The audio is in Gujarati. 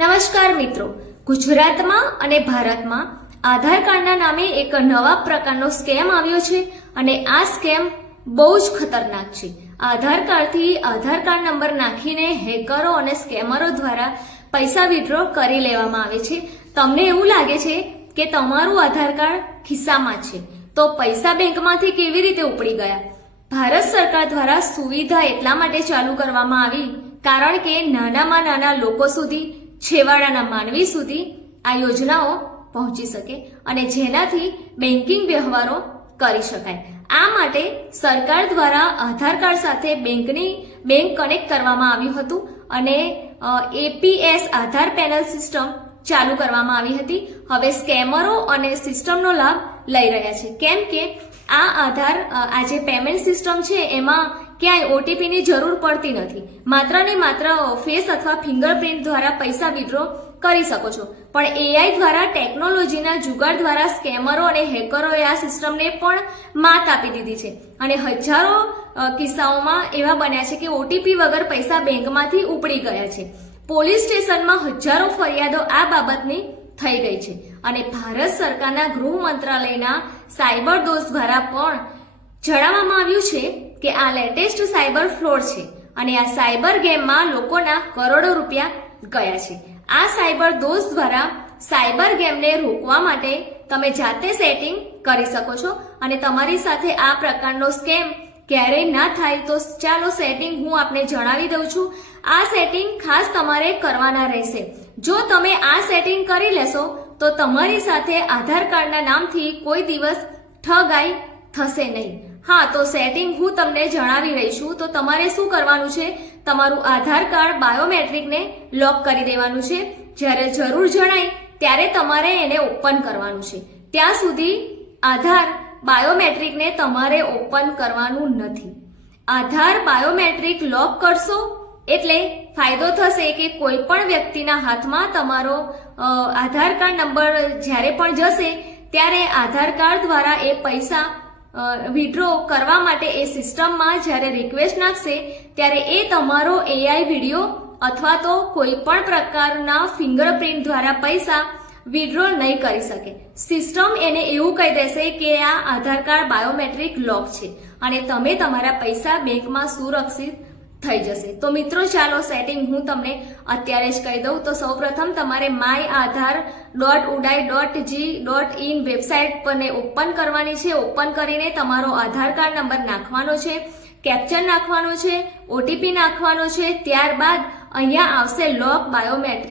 નમસ્કાર મિત્રો, ગુજરાતમાં અને ભારતમાં આધાર કાર્ડના નામે એક નવા પ્રકારનો સ્કેમ આવ્યો છે અને આ સ્કેમ બહુ જ ખતરનાક છે। આધાર કાર્ડથી આધાર કાર્ડ નંબર નાખીને હેકરો અને સ્કેમરો દ્વારા પૈસા વિથડ્રો કરી લેવામાં આવે છે। તમને એવું લાગે છે કે તમારું આધાર કાર્ડ ખિસ્સામાં છે તો પૈસા બેંકમાંથી કેવી રીતે ઉપડી ગયા? ભારત સરકાર દ્વારા સુવિધા એટલા માટે ચાલુ કરવામાં આવી કારણ કે નાનામાં નાના લોકો સુધી, છેવાડાના માનવી સુધી આ યોજનાઓ પહોંચી શકે અને જેનાથી બેન્કિંગ વ્યવહારો કરી શકાય। આ માટે સરકાર દ્વારા આધાર કાર્ડ સાથે બેંક કનેક્ટ કરવામાં આવ્યું હતું અને એપીએસ આધાર પેનલ સિસ્ટમ ચાલુ કરવામાં આવી હતી। હવે સ્કેમરો અને સિસ્ટમનો લાભ લઈ રહ્યા છે કેમ કે આ જે પેમેન્ટ સિસ્ટમ છે એમાં ક્યાંય ઓટીપીની જરૂર પડતી નથી। માત્ર ને માત્ર ફેસ અથવા ફિંગરપ્રિન્ટ દ્વારા પૈસા વિથડ્રો કરી શકો છો। પણ એઆઈ દ્વારા ટેકનોલોજીના જુગાડ દ્વારા સ્કેમરો અને હેકરોએ આ સિસ્ટમને પણ માત આપી દીધી છે અને હજારો કિસ્સાઓમાં એવા બન્યા છે કે ઓટીપી વગર પૈસા બેંકમાંથી ઉપડી ગયા છે। પોલીસ સ્ટેશનમાં હજારો ફરિયાદો આ બાબતની થઈ ગઈ છે અને ભારત સરકારના ગૃહ મંત્રાલયના સાયબર દોસ્ત દ્વારા પણ જણાવવામાં આવ્યું છે કે આ લેટેસ્ટ સાયબર ફ્રોડ છે અને આ સાયબર ગેમમાં લોકોના કરોડો રૂપિયા ગયા છે। આ સાયબર દોસ્ત દ્વારા સાયબર ગેમને રોકવા માટે તમે જાતે સેટિંગ કરી શકો છો અને તમારી સાથે આ પ્રકારનો સ્કેમ ક્યારેય ના થાય તો ચાલો સેટિંગ હું આપને જણાવી દઉં છું। આ સેટિંગ ખાસ તમારે કરવાના રહેશે। જો તમે આ સેટિંગ કરી લેશો તો તમારી સાથે આધાર કાર્ડના નામથી કોઈ દિવસ ઠગાઈ થશે નહીં। હા, તો સેટિંગ હું તમને જણાવી રહી છું। તો તમારે શું કરવાનું છે, તમારું આધાર કાર્ડ બાયોમેટ્રિકને લોક કરી દેવાનું છે। જ્યારે જરૂર જણાય ત્યારે તમારે એને ઓપન કરવાનું છે। ત્યાં સુધી આધાર બાયોમેટ્રિકને તમારે ઓપન કરવાનું નથી। આધાર બાયોમેટ્રિક લોક કરશો એટલે ફાયદો થશે કે કોઈ પણ વ્યક્તિના હાથમાં તમારો આધાર કાર્ડ નંબર જ્યારે પણ જશે ત્યારે આધાર કાર્ડ દ્વારા એ પૈસા વિથડ્રો કરવા માટે એ સિસ્ટમમાં જ્યારે રિક્વેસ્ટ નાખશે ત્યારે એ તમારો એઆઈ વિડીયો અથવા તો કોઈ પણ પ્રકારના ફિંગરપ્રિન્ટ દ્વારા પૈસા વિથડ્રો નહીં કરી શકે। સિસ્ટમ એને એવું કહી દેશે કે આ આધાર કાર્ડ બાયોમેટ્રિક લોક છે અને તમે તમારા પૈસા બેંકમાં સુરક્ષિત થઈ જશે। તો મિત્રો ચાલો સેટિંગ હું તમને અત્યારે જ કહી દઉં। તો સૌપ્રથમ તમારે myaadhar.uday.g.in વેબસાઇટ પરને ઓપન કરવાની છે। ઓપન કરીને તમારો આધાર કાર્ડ નંબર નાખવાનો છે, કેપ્ચર નાખવાનો છે, ઓટીપી નાખવાનો છે। ત્યારબાદ અહીંયા આવશે લોક બાયોમેટ્રિક।